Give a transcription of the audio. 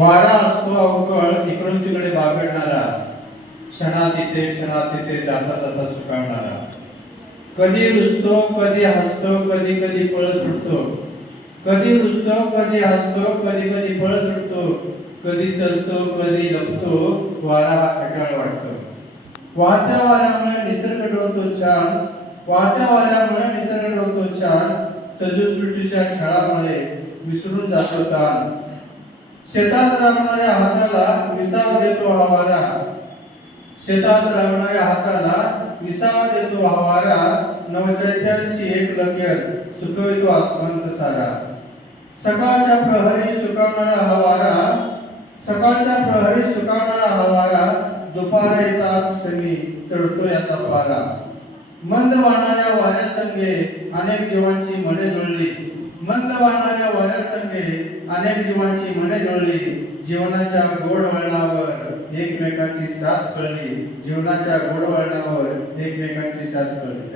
वारा असतो अवकळ इकडून तिकडे बागडणारा, क्षणात इथे जाता जाता सुकावणारा. कधी रुसतो कधी हसतो, कधी कधी पळ सुटतो. कधी रुसतो कधी हसतो, कधी कधी पळ सुटतो. कधी सरतो कधी लपतो, वारा हा खट्याळ वाटतो. वाहत्या वाऱ्यामुळे निसर्ग डोलतो छान, वाहत्या वाऱ्यामुळे निसर्ग डोलतो छान. सजीव सृष्टीच्या खेळामुळे विसरून जातो ताण. शेतात राबणाऱ्या हाताला विसावा देतो हा वारा, शेतात राबणाऱ्या हाताला विसावा देतो हा वारा. नवचैत्यांची एक लकेर सुकवितो आसमंत सारा. सकाळच्या प्रहरी सुकावणारा हा वारा, सकाळच्या प्रहरी सुकावणारा हा वारा. दुपार येताच क्षणी चढतो याचा पारा. मंद वाहणाऱ्या वाऱ्यासंगे अनेक जीवांची मने जुळली, मंद वाहणाऱ्या वाऱ्यासंगे अनेक जीवांची मने जुळली. जीवनाच्या गोड वळणावर एकमेकांची साथ कळली, जीवनाच्या गोड वळणावर एकमेकांची साथ कळली.